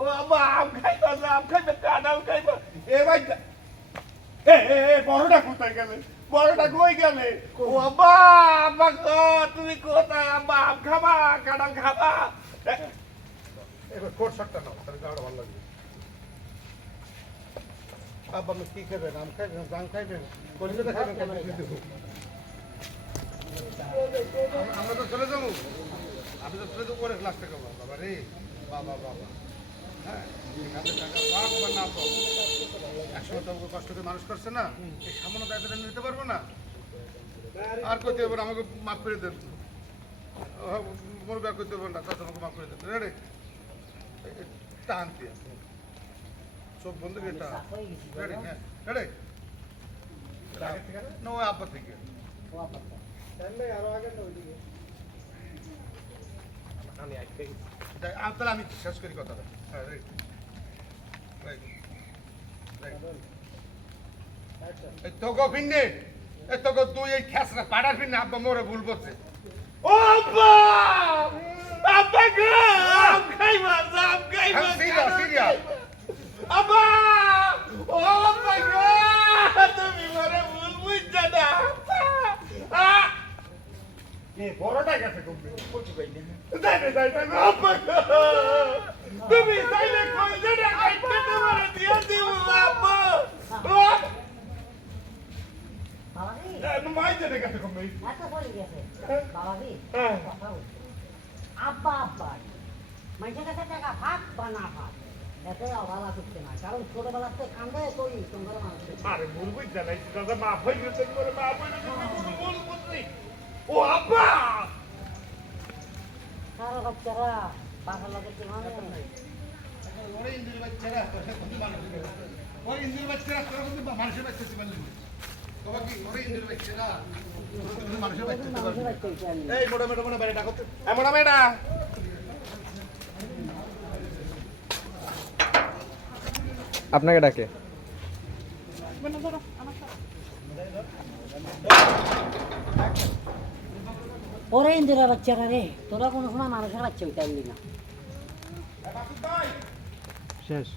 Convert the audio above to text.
ও আব্বা আম খাইবা কাঁঠাল খাইবা এ ভাই বড়টা কোথায় গেলে বড়টা কই গেলে ও আব্বা আব্বা গো তুমি কোথায় আব্বা আম খাবা কাঁঠাল খাবা এবার কোট শার্টটা নাও তাহলে গাড়া ভালো লাগবে। আব্বা আপনি কি খাবেন? আম খাইবেন, জাম খাইবেন, কলিজাটা খাইবেন, কেন দেবো? আমরা তো চলে যাবো, আমি তো চলে যাবো পরে লাস্টে খাবো। বাবা রে বাবা বাবা, হ্যাঁ এখানে টাকা পাক বা না পাক, একসময় তো কষ্ট করে মানুষ করছে না, এই সামান্য দায়িত্বটা নিতে পারবো না। আর করতে হবে না, আমাকে মাফ করে দেন, মনে ব্যাগ করতে পারবেন না, তাতে আমাকে মাফ করে দেন। রেডি টান দিয়ে চোখ বন্ধ করে টান। রেডি? হ্যাঁ রেডি। না ওই আব্বা থেকে তাহলে আমি শেষ করি কথাটা। হ্যাঁ রেডি। এই তোকে ভিন্নে, এই তোকে তুই এই খেসরা পাড়ার ভিন্নে আব্বা মোরে ভুল করছে। ও আব্বা আব্বা গো আম খাইবা জাম খাইবা সিরিয়া সিরিয়া আব্বা ও আব্বা গো তুমি মরে ভুল বুঝছো না বড়টা গেছে কমবে কচু গাই না যাই আব্বা গো তুমি চাইলে কই যেটা খাইতে তোমারে দিয়া দিব আব্বা মাই যেটা গেছে কমবে আব্বা আব্বা মানুষের কাছে টাকা ভাগ বা না ভাগ এতে অভাব করছে না, কারণ ছোটবেলার থেকে কান্দে করি তোমার মানুষ। আরে ভুল বুঝছো না দাদা মা হয়ে গেছে করে মা হয়ে গেছে ভুল বুঝলি ও আব্বা সারা বাচ্চারা বাসার লাগে কি মানে ওরে ইন্দ্রির বাচ্চারা ওই ইন্দ্রির বাচ্চারা তোরা কিন্তু মানুষের বাচ্চা ছিল বাবা কি ওরে ইন্দ্রির বাচ্চারা মানুষের বাচ্চা মানুষের বাচ্চা এই মোটা মোটা মোটা বাইরে ডাকো এই মোটা মেয়েটা আপনাকে ডাকে। ওরে ইন্দিরা বাচ্চারা রে, তোরা কোনো সময় মানুষের বাচ্চা হইতে পারলি না। শেষ।